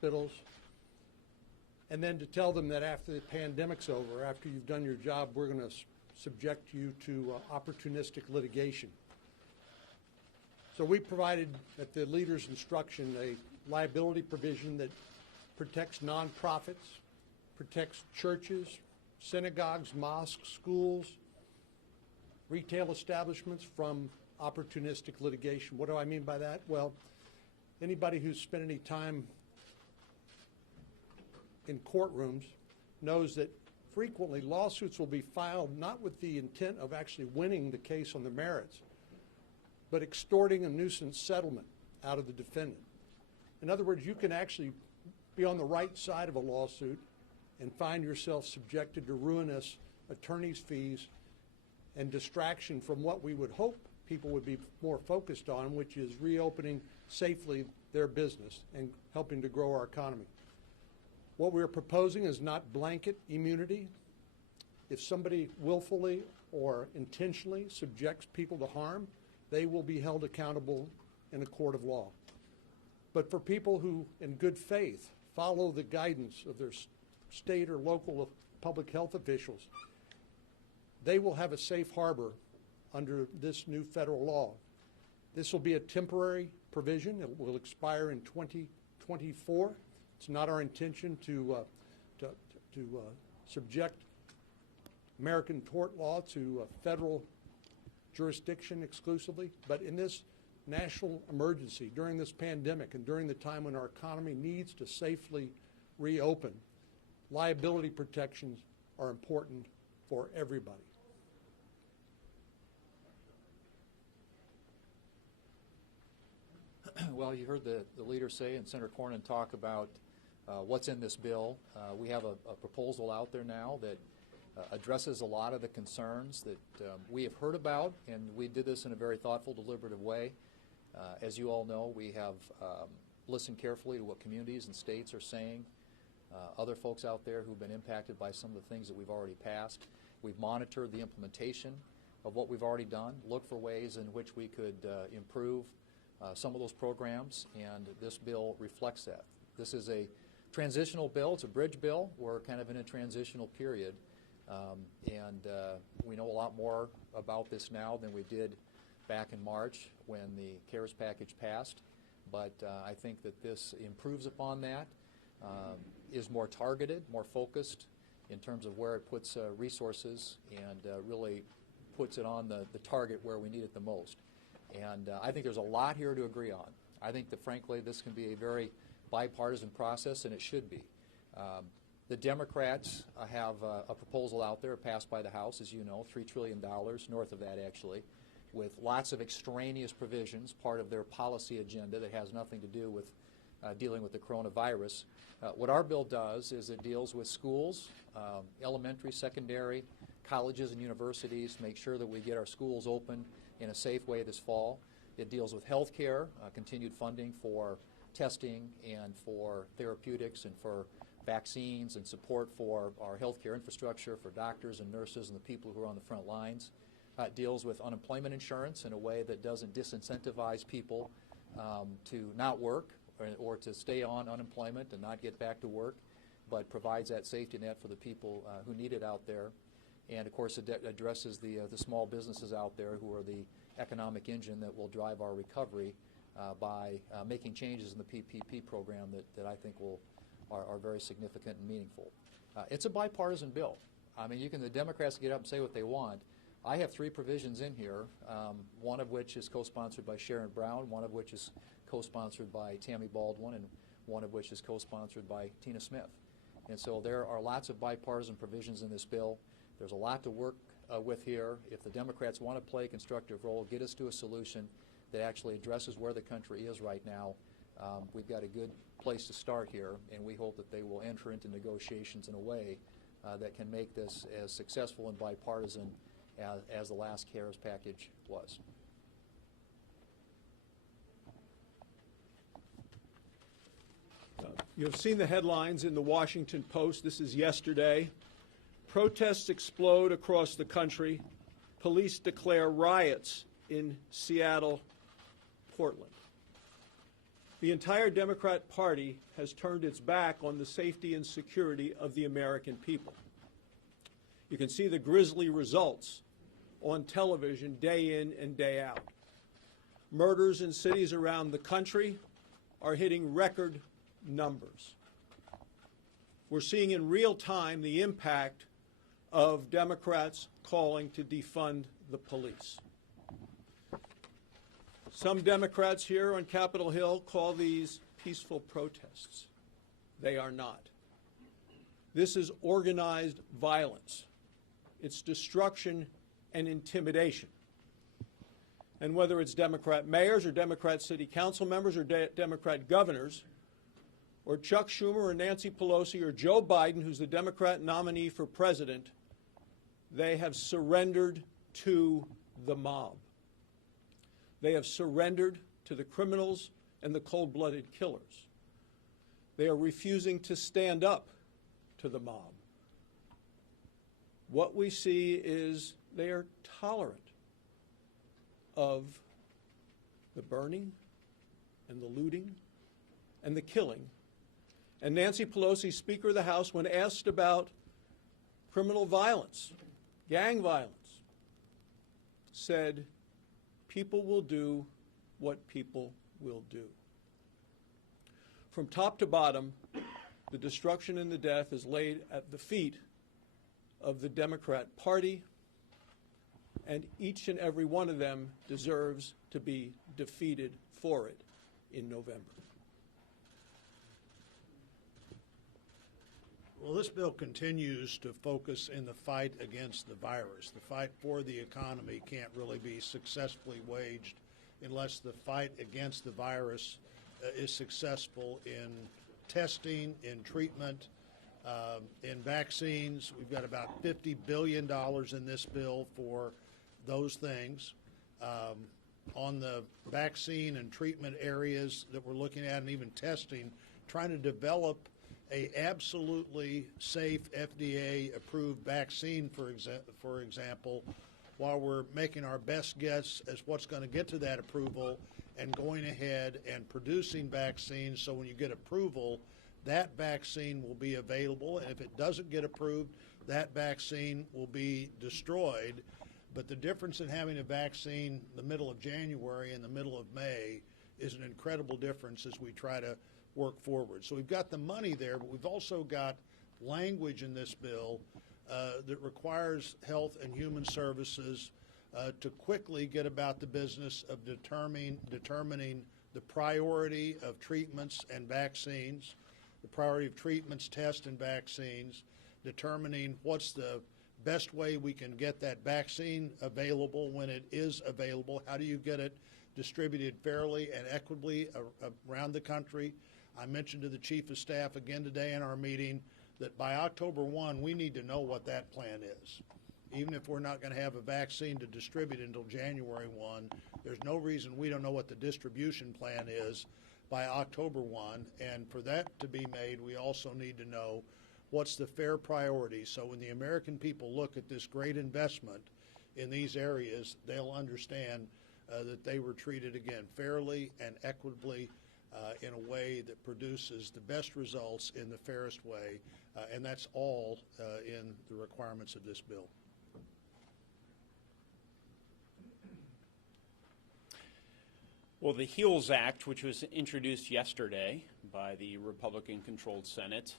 hospitals, and then to tell them that after the pandemic's over, after you've done your job, we're going to subject you to opportunistic litigation. So we provided, at the leader's instruction, a liability provision that protects nonprofits, protects churches, synagogues, mosques, schools, retail establishments from opportunistic litigation. What do I mean by that? Well, anybody who's spent any time in courtrooms knows that frequently lawsuits will be filed not with the intent of actually winning the case on the merits, but extorting a nuisance settlement out of the defendant. In other words, you can actually be on the right side of a lawsuit and find yourself subjected to ruinous attorney's fees and distraction from what we would hope people would be more focused on, which is reopening safely their business and helping to grow our economy. What we're proposing is not blanket immunity. If somebody willfully or intentionally subjects people to harm, they will be held accountable in a court of law. But for people who, in good faith, follow the guidance of their state or local public health officials, they will have a safe harbor under this new federal law. This will be a temporary provision. It will expire in 2024. It's not our intention to subject American tort law to federal jurisdiction exclusively, but in this national emergency, during this pandemic and during the time when our economy needs to safely reopen, liability protections are important for everybody. Well, you heard the leader say and Senator Cornyn talk about what's in this bill. We have a proposal out there now that addresses a lot of the concerns that we have heard about, and we did this in a very thoughtful, deliberative way. As you all know, we have listened carefully to what communities and states are saying, other folks out there who've been impacted by some of the things that we've already passed. We've monitored the implementation of what we've already done, looked for ways in which we could improve some of those programs, and this bill reflects that. This is a transitional bill. It's a bridge bill. We're kind of in a transitional period, and we know a lot more about this now than we did back in March when the CARES package passed, but I think that this improves upon that, is more targeted, more focused in terms of where it puts resources, and really puts it on the target where we need it the most. And I think there's a lot here to agree on. I think that, frankly, this can be a very bipartisan process, and it should be. The Democrats have a proposal out there passed by the House, as you know, $3 trillion, north of that actually, with lots of extraneous provisions, part of their policy agenda that has nothing to do with dealing with the coronavirus. What our bill does is it deals with schools, elementary, secondary, colleges and universities, make sure that we get our schools open in a safe way this fall. It deals with health care, continued funding for testing and for therapeutics and for vaccines and support for our healthcare infrastructure, for doctors and nurses and the people who are on the front lines. It deals with unemployment insurance in a way that doesn't disincentivize people to not work or to stay on unemployment and not get back to work, but provides that safety net for the people who need it out there. And, of course, it addresses the small businesses out there who are the economic engine that will drive our recovery by making changes in the PPP program that I think are very significant and meaningful. It's a bipartisan bill. I mean, the Democrats get up and say what they want. I have 3 provisions in here, one of which is co-sponsored by Sharon Brown, one of which is co-sponsored by Tammy Baldwin, and one of which is co-sponsored by Tina Smith. And so there are lots of bipartisan provisions in this bill. There's a lot to work with here. If the Democrats want to play a constructive role, get us to a solution that actually addresses where the country is right now, we've got a good place to start here, and we hope that they will enter into negotiations in a way that can make this as successful and bipartisan as the last CARES package was. You have seen the headlines in the Washington Post. This is yesterday. Protests explode across the country. Police declare riots in Seattle, Portland. The entire Democrat Party has turned its back on the safety and security of the American people. You can see the grisly results on television day in and day out. Murders in cities around the country are hitting record numbers. We're seeing in real time the impact of Democrats calling to defund the police. Some Democrats here on Capitol Hill call these peaceful protests. They are not. This is organized violence. It's destruction and intimidation. And whether it's Democrat mayors or Democrat city council members or Democrat governors, or Chuck Schumer or Nancy Pelosi or Joe Biden, who's the Democrat nominee for president, they have surrendered to the mob. They have surrendered to the criminals and the cold-blooded killers. They are refusing to stand up to the mob. What we see is they are tolerant of the burning and the looting and the killing. And Nancy Pelosi, Speaker of the House, when asked about criminal violence, gang violence, said, people will do what people will do. From top to bottom, the destruction and the death is laid at the feet of the Democrat Party, and each and every one of them deserves to be defeated for it in November. Well, this bill continues to focus in the fight against the virus. The fight for the economy can't really be successfully waged unless the fight against the virus is successful in testing, in treatment, in vaccines. We've got about $50 billion in this bill for those things. On the vaccine and treatment areas that we're looking at, and even testing, trying to develop a absolutely safe FDA-approved vaccine, for example, while we're making our best guess as what's going to get to that approval, and going ahead and producing vaccines so when you get approval, that vaccine will be available, and if it doesn't get approved, that vaccine will be destroyed. But the difference in having a vaccine in the middle of January and the middle of May is an incredible difference as we try to work forward. So we've got the money there, but we've also got language in this bill that requires Health and Human Services to quickly get about the business of determining the priority of treatments and vaccines, the priority of treatments, tests, and vaccines, determining what's the best way we can get that vaccine available when it is available. How do you get it distributed fairly and equitably around the country? I mentioned to the Chief of Staff again today in our meeting that by October 1, we need to know what that plan is. Even if we're not going to have a vaccine to distribute until January 1, there's no reason we don't know what the distribution plan is by October 1. And for that to be made, we also need to know what's the fair priority. So when the American people look at this great investment in these areas, they'll understand that they were treated, again, fairly and equitably in a way that produces the best results in the fairest way, and that's all in the requirements of this bill. Well, the HEALS Act, which was introduced yesterday by the Republican-controlled Senate,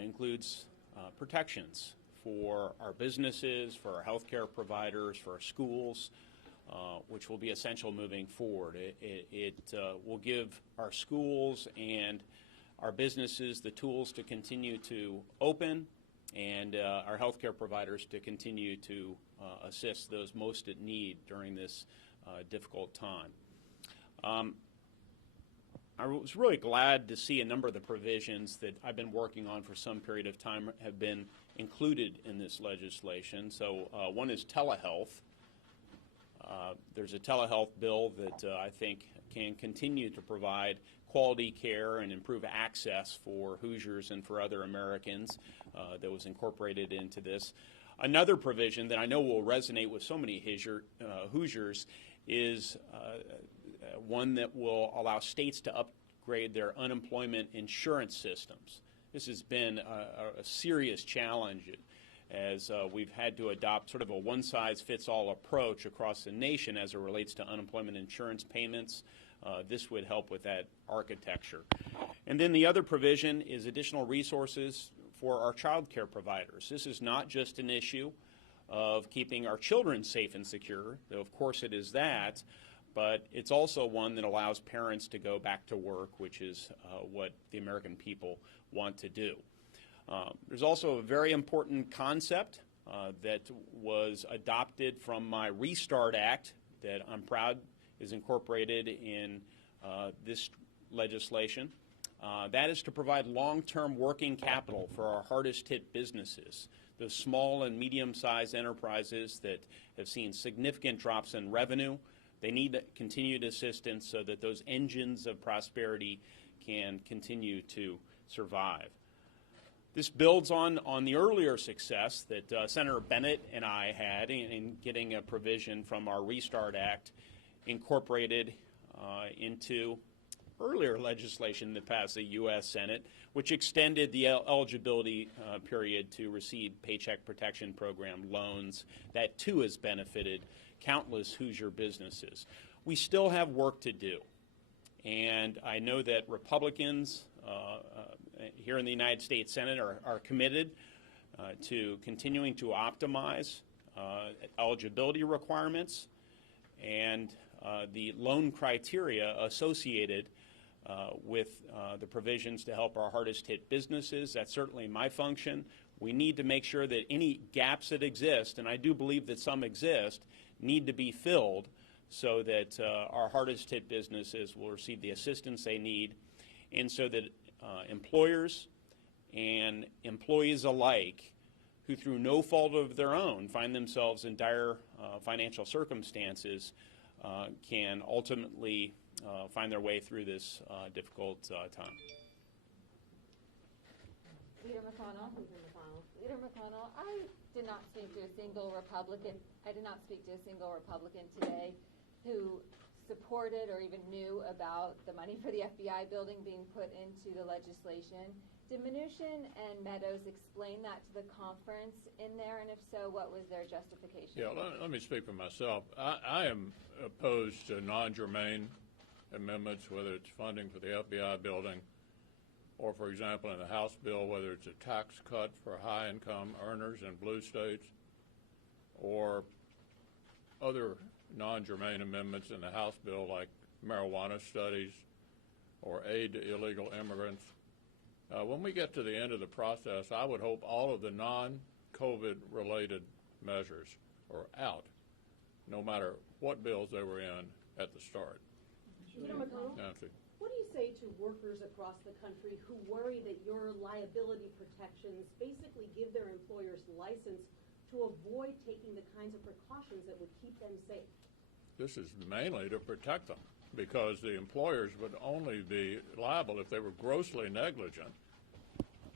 includes protections for our businesses, for our healthcare providers, for our schools, which will be essential moving forward. It will give our schools and our businesses the tools to continue to open, and our healthcare providers to continue to assist those most in need during this difficult time. I was really glad to see a number of the provisions that I've been working on for some period of time have been included in this legislation. So one is telehealth. There's a telehealth bill that I think can continue to provide quality care and improve access for Hoosiers and for other Americans that was incorporated into this. Another provision that I know will resonate with so many Hoosiers is one that will allow states to upgrade their unemployment insurance systems. This has been a serious challenge as we've had to adopt sort of a one-size-fits-all approach across the nation as it relates to unemployment insurance payments. This would help with that architecture. And then the other provision is additional resources for our child care providers. This is not just an issue of keeping our children safe and secure, though of course it is that, but it's also one that allows parents to go back to work, which is what the American people want to do. There's also a very important concept that was adopted from my Restart Act that I'm proud is incorporated in this legislation. That is to provide long-term working capital for our hardest-hit businesses, the small and medium-sized enterprises that have seen significant drops in revenue. They need continued assistance so that those engines of prosperity can continue to survive. This builds on the earlier success that Senator Bennett and I had in getting a provision from our Restart Act incorporated into earlier legislation that passed the U.S. Senate, which extended the eligibility period to receive Paycheck Protection Program loans. That, too, has benefited countless Hoosier businesses. We still have work to do, and I know that Republicans here in the United States Senate are committed to continuing to optimize eligibility requirements and the loan criteria associated with the provisions to help our hardest-hit businesses. That's certainly my function. We need to make sure that any gaps that exist, and I do believe that some exist, need to be filled so that our hardest-hit businesses will receive the assistance they need, and so that employers and employees alike who through no fault of their own find themselves in dire financial circumstances can ultimately find their way through this difficult time. Leader McConnell. Leader McConnell, I did not speak to a single Republican. I did not speak to a single Republican today who supported or even knew about the money for the FBI building being put into the legislation. Did Mnuchin and Meadows explain that to the conference in there, and if so, what was their justification? Yeah, let me speak for myself. I am opposed to non-germane amendments, whether it's funding for the FBI building or, for example, in the House bill, whether it's a tax cut for high-income earners in blue states or other non-germane amendments in the House bill like marijuana studies or aid to illegal immigrants. When we get to the end of the process, I would hope all of the non-COVID related measures are out, no matter what bills they were in at the start. Leader McConnell, Nancy. what do you say to workers across the country who worry that your liability protections basically give their employers license to avoid taking the kinds of precautions that would keep them safe? This is mainly to protect them, because the employers would only be liable if they were grossly negligent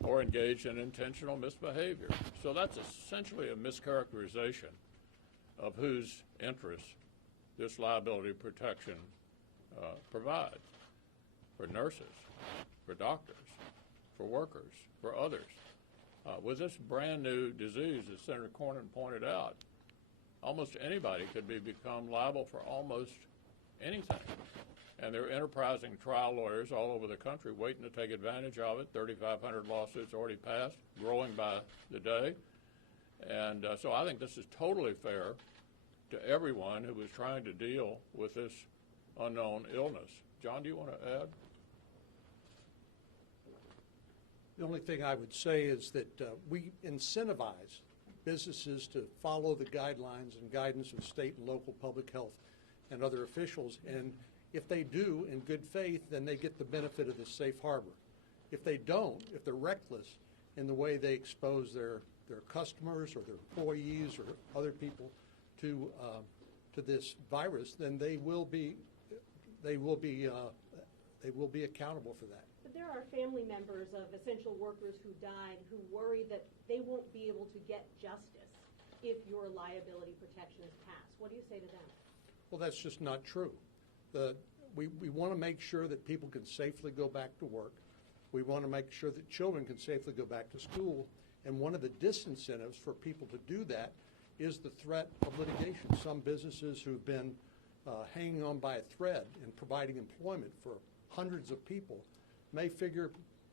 or engaged in intentional misbehavior. So that's essentially a mischaracterization of whose interests this liability protection provides for nurses, for doctors, for workers, for others. With this brand new disease, as Senator Cornyn pointed out, almost anybody could become liable for almost anything. And there are enterprising trial lawyers all over the country waiting to take advantage of it. 3,500 lawsuits already passed, growing by the day. And so I think this is totally fair to everyone who is trying to deal with this unknown illness. John, do you want to add? The only thing I would say is that we incentivize businesses to follow the guidelines and guidance of state and local public health and other officials. And if they do in good faith, then they get the benefit of the safe harbor. If they don't, if they're reckless in the way they expose their customers or their employees or other people to this virus, then they will be accountable for that. But there are family members of essential workers who died who worry that they won't be able to get justice if your liability protections pass. What do you say to them? Well, that's just not true. we want to make sure that people can safely go back to work. We want to make sure that children can safely go back to school. And one of the disincentives for people to do that is the threat of litigation. Some businesses who've been hanging on by a thread and providing employment for hundreds of people may figure,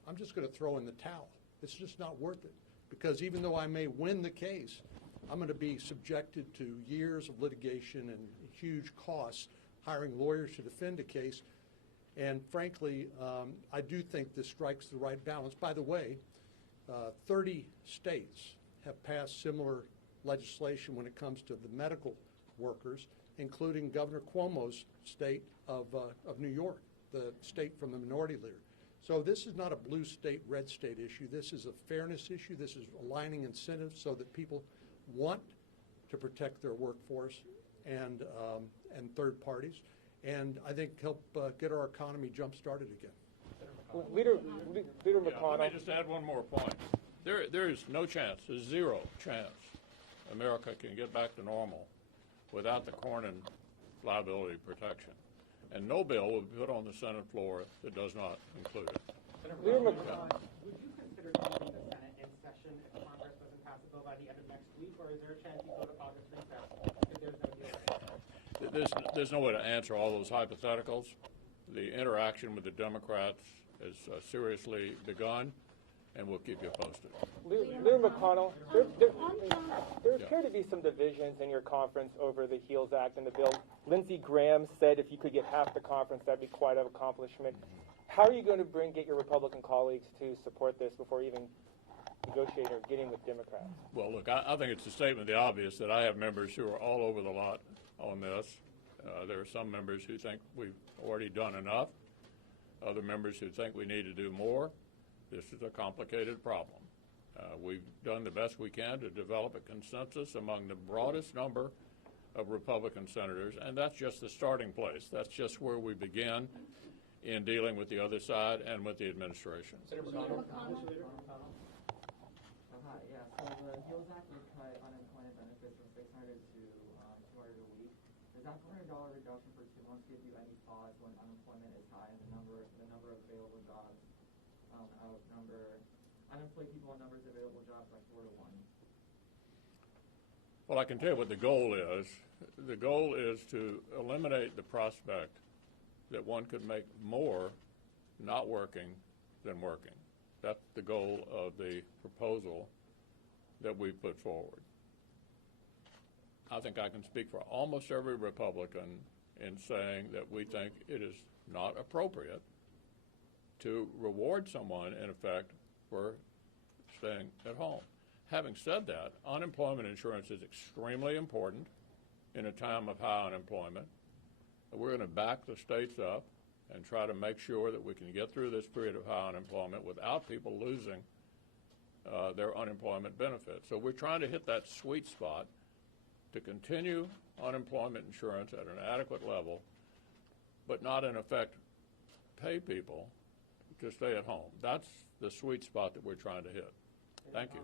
I'm just going to throw in the towel. It's just not worth it. Because even though I may win the case, I'm going to be subjected to years of litigation and huge costs hiring lawyers to defend a case. And frankly, I do think this strikes the right balance. By the way, 30 states have passed similar legislation when it comes to the medical workers, including Governor Cuomo's state of New York, the state from the minority leader. So this is not a blue state, red state issue. This is a fairness issue. This is aligning incentives so that people want to protect their workforce and third parties, and I think help get our economy jump-started again. Leader McConnell. Let me just add one more point. There is no chance, there's zero chance America can get back to normal without the Cornyn liability protection. And no bill will be put on the Senate floor that does not include it. Leader McConnell. Would you consider keeping the Senate in session if Congress doesn't pass a bill by the end of next week, or is there a chance you go to August recess if there's no deal? There's no way to answer all those hypotheticals. The interaction with the Democrats has seriously begun, and we'll keep you posted. Leader McConnell, there appear to be some divisions in your conference over the HEALS Act and the bill. Lindsey Graham said if you could get half the conference, that'd be quite an accomplishment. How are you going to get your Republican colleagues to support this before even negotiating or getting with Democrats? Well, look, I think it's a statement of the obvious that I have members who are all over the lot on this. There are some members who think we've already done enough, other members who think we need to do more. This is a complicated problem. We've done the best we can to develop a consensus among the broadest number of Republican senators, and that's just the starting place. That's just where we begin in dealing with the other side and with the administration. Hi, yeah. So the HEALS Act would cut unemployment benefits from $600 to $200 a week. Does that $400 reduction for 2 months give you any pause when unemployment is high and the number of available jobs outnumber unemployed people and numbers of available jobs like 4 to 1? Well, I can tell you what the goal is. The goal is to eliminate the prospect that one could make more not working than working. That's the goal of the proposal that we put forward. I think I can speak for almost every Republican in saying that we think it is not appropriate to reward someone, in effect, for staying at home. Having said that, unemployment insurance is extremely important in a time of high unemployment. We're going to back the states up and try to make sure that we can get through this period of high unemployment without people losing their unemployment benefits. So we're trying to hit that sweet spot to continue unemployment insurance at an adequate level, but not in effect pay people to stay at home. That's the sweet spot that we're trying to hit. Thank you.